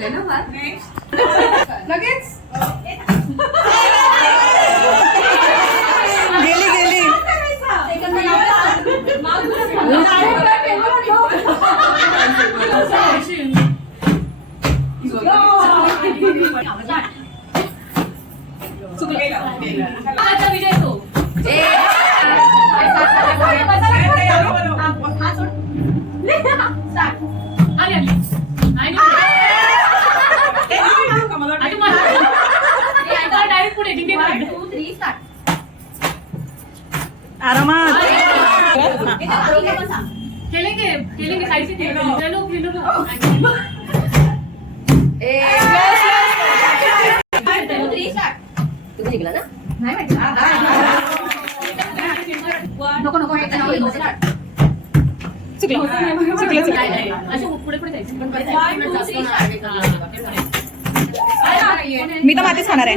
Buti naman. Next. Sudah, sudah. Eh. डिंगे two three start आरामात. खेलेंगे खेलेंगे साइड से खेलो खेलो खेलो तुम्ही निघला ना? नको नको स्टार्ट चुकलं. चुकलं चुकलं. असं पुढे पुढे जायचं. मी तर मातीच खाणार आहे.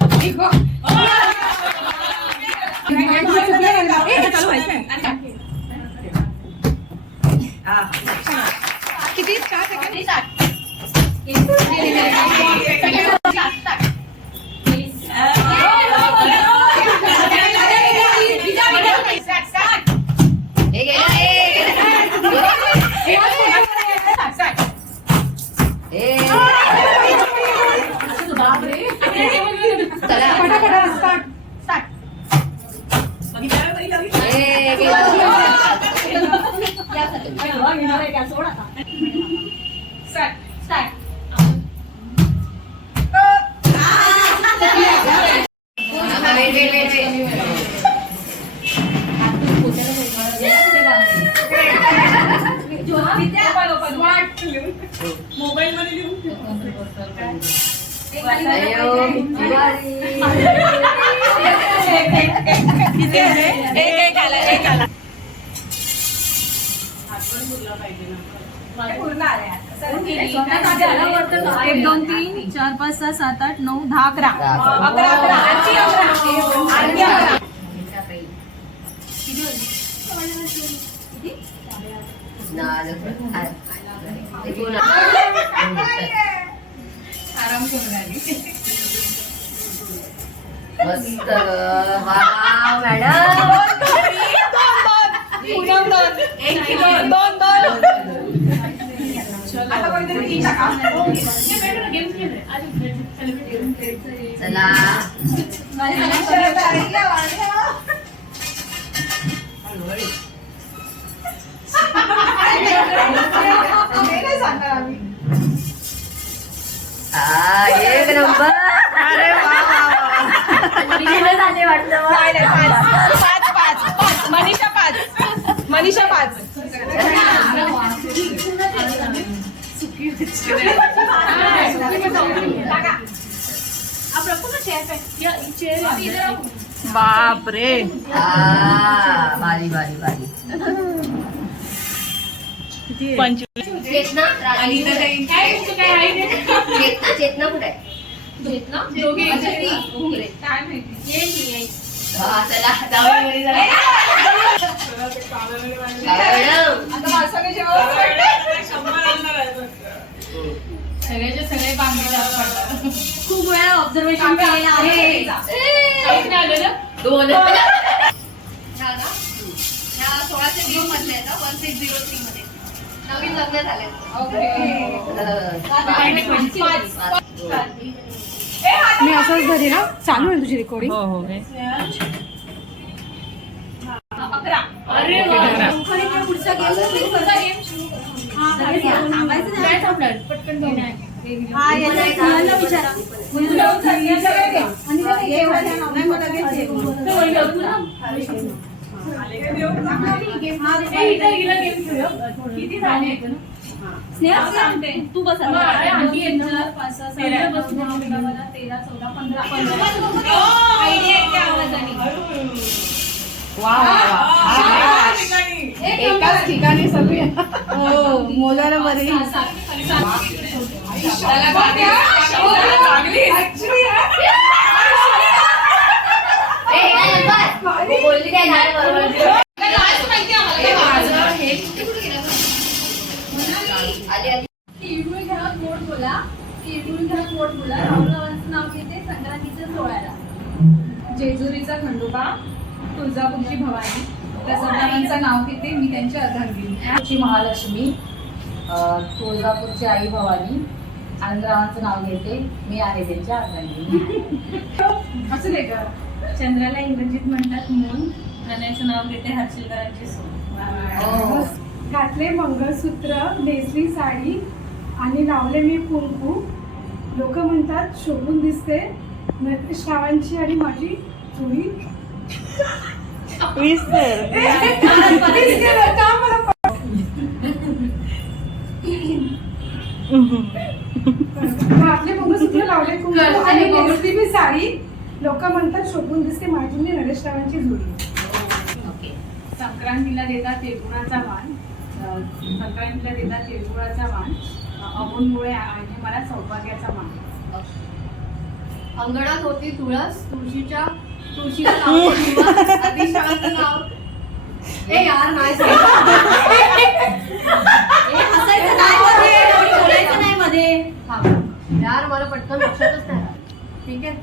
किती मोबाईल मध्ये लिहून एक दोन तीन चार पाच सहा सात आठ नऊ दहा अकरा. अकरा अकरा आणखी अकरा आणखी अकरा. नालं. आ- एकूण मस्त. Wow, madam. पूनम दोन दोन दोन आता कोणीतरी तीन टाका चला. आ, एक नंबर अरे वा वा वा नाही, नाही, पाच पाच पाच पाच. मनीषा पाच. मनीषा पाच. बाप रे आ, भारी भारी भारी पंचवीस चेतना चेतना चेतना कुठे आहे हा सगळ्याचे सगळे बांगडे खूप वेळा ऑब्झर्वेशन केलेलं आहे दोन सोळाशे झिरो मधले आहेत वन सिक्स झिरो थ्री मध्ये नवीन लग्न झाले मी असंच घरी ना चालू आहे तुझी रेकॉर्डिंग तो वळलं होतं ना? किती झाले. तू बस तेरा. चौदा पंधरा पंधरा आयडिया आवाजाने. वा एकाच ठिकाणी सगळे हो मोलाला बरे ए, ए, बस. बोलली काय झालं बरोबर आली आली तिळगुळ घ्या गोड बोला तिळगुळ घ्या गोड बोला राहुलरावांचं नाव घेते संक्रांतीच्या सोहळ्याला जेजुरीचा खंडोबा तुळजापूरची भवानी. प्रसादांचं नाव घेते मी त्यांच्या अर्धांगिनी ची महालक्ष्मी तुळजापूरची आई भवानी. आनंदरावांचं नाव घेते. मी आहे त्यांच्या अर्धांगिनी असं नाही का चंद्राला इंग्रजीत म्हणतात मून नन्याचं नाव घेते हर्षलकरांची सून. हो. घातले मंगळसूत्र नेसली साडी आणि लावले मी कुंकू. लोक म्हणतात शोभून दिसते. श्रावांची आणि माझी चुडी मंगळसूत्र लावले आणि नेसली मी साडी लोक म्हणतात शोभून दिसते माझी नरेश रावांची जोडी संक्रांतीला देतात तिळगुळाचा मान संक्रांतीला देतात तिळगुळाचा मान अमोलमुळे आणि मला सौभाग्याचा मान अंगणात होती तुळस तुळशीच्या तुळशीला नाव दिवा, अधिष्ठानाचं नाव. ए यार नाही सांगितलं. ए, हसायचं नाही मध्ये, कोणी बोलायचं नाही मध्ये. थांब. यार मला पटकन लक्षातच नाही राहत. ठीक आहे?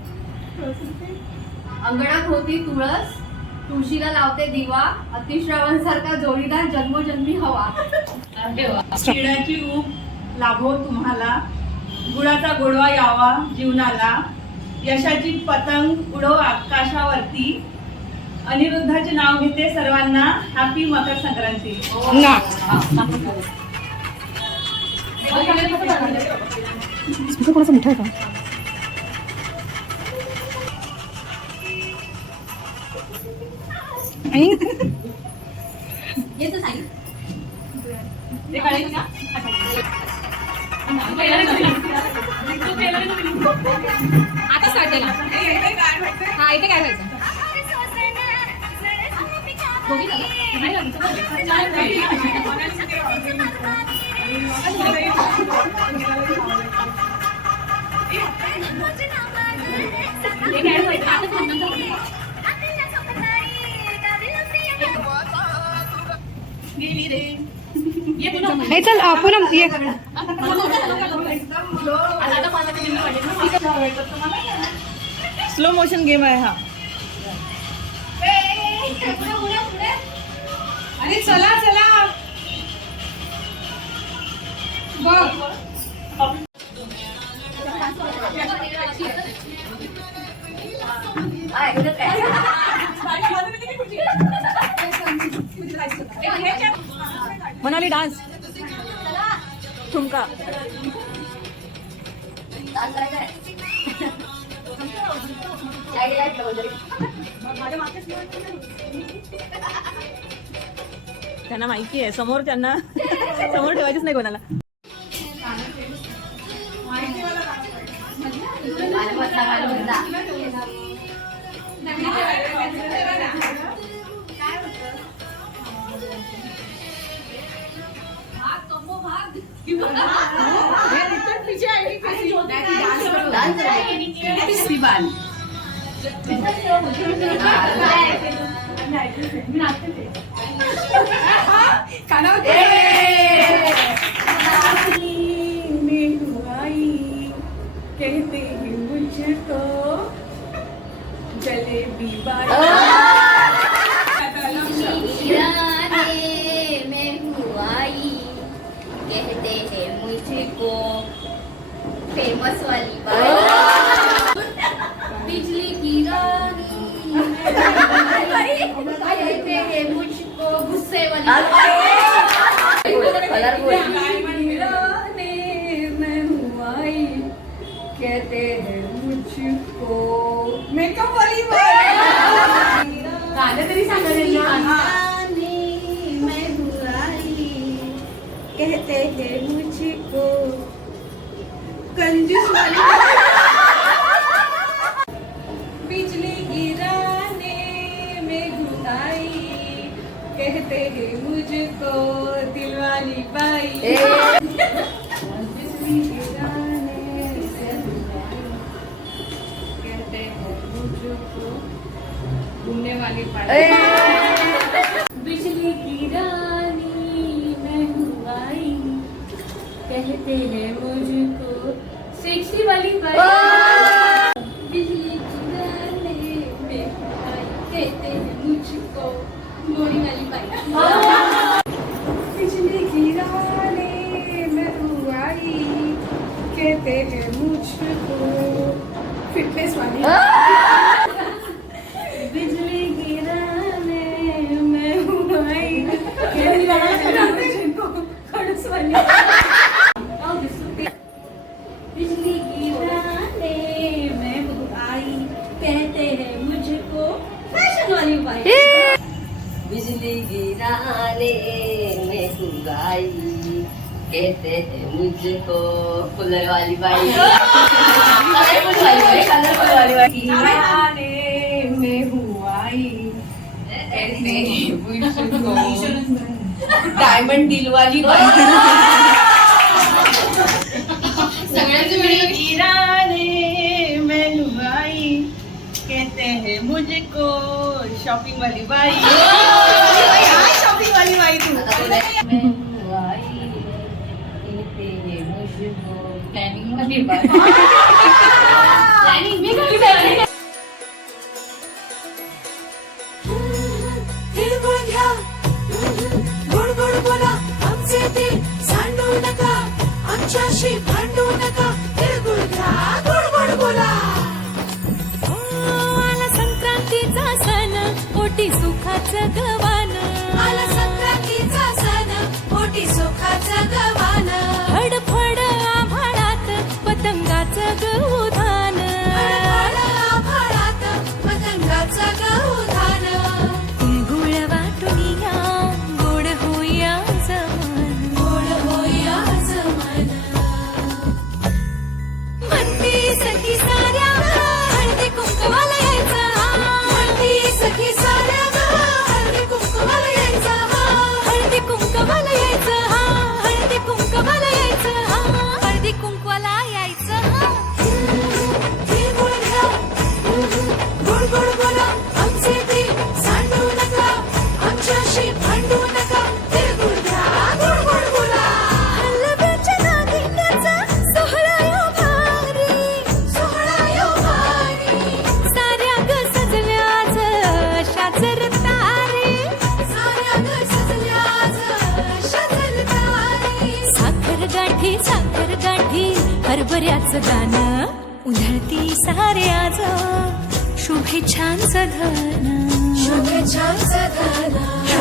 अंगणात होती तुळस. तुळशीला लावते दिवा. अतिश्रावांसारखा जोडीदार जन्मोजन्मी हवा. शिडाची ऊब लाभो तुम्हाला. गुळाचा गोडवा यावा जीवनाला. यशाची पतंग उडो आकाशावरती. अनिरुद्धाचे नाव घेते सर्वांना. हॅपी मकर संक्रांती येतं साई ते का? आता स्टार्ट केला हा इथे काय व्हायचं. हे. ये. चल आपण आता स्लो मोशन गेम आहे हा। अरे चला चला? मनाली डान्स ठुमका। त्यांना माहिती आहे समोर त्यांना समोर ठेवायचंच नाही कोणाला. करायचा. कानावर कहते हैं मुझको जलेबी ईरानी में हूँ आई कहते हैं मुझको फेमस वाली बात कहते हैं मुझको मेकअप वाली मैं बुराई कहते हैं मुझको कंजूस वाली बिजली की रानी आई कहते हैं मुझको सेक्सी वाली बिजली की रानी में कहते हैं मुझको मोड़ी वाली। बाई बिजली की रानी में आई कहते हैं। मुझको फिटनेस वाली बिजली गिराने में कहते हैं मुझको। वाली बाई। गिराने डायमंड डील वाली बाई। कहते हैं मुझको। shopping wali bhai shopping wali bhai tu bhai छाया सघना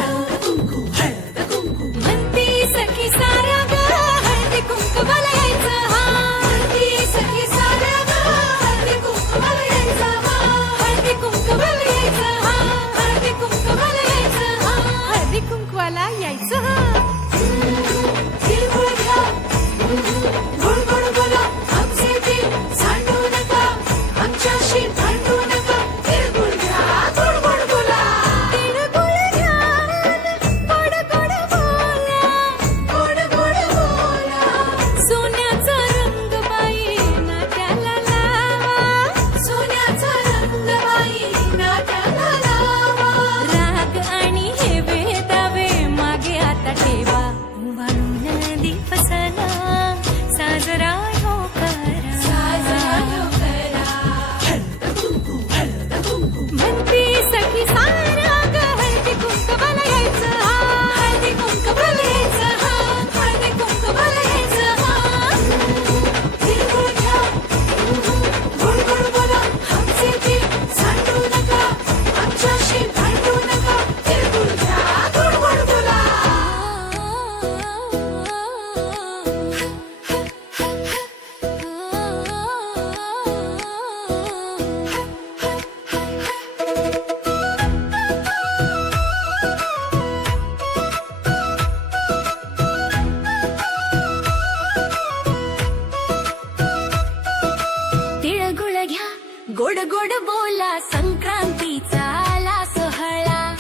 गोड गोड बोला संक्रांतीचा आला सोहळा.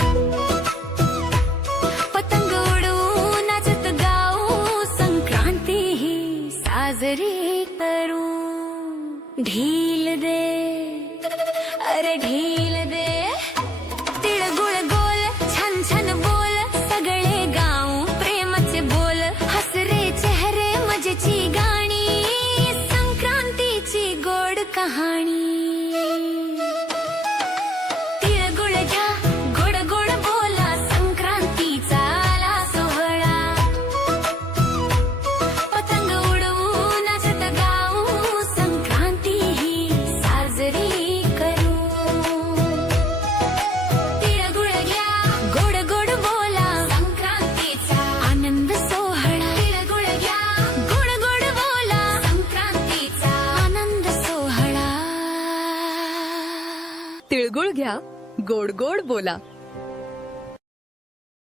पतंग उडू नाचत गाऊ संक्रांती ही साजरी करू. ढील दे गोड गोड बोला.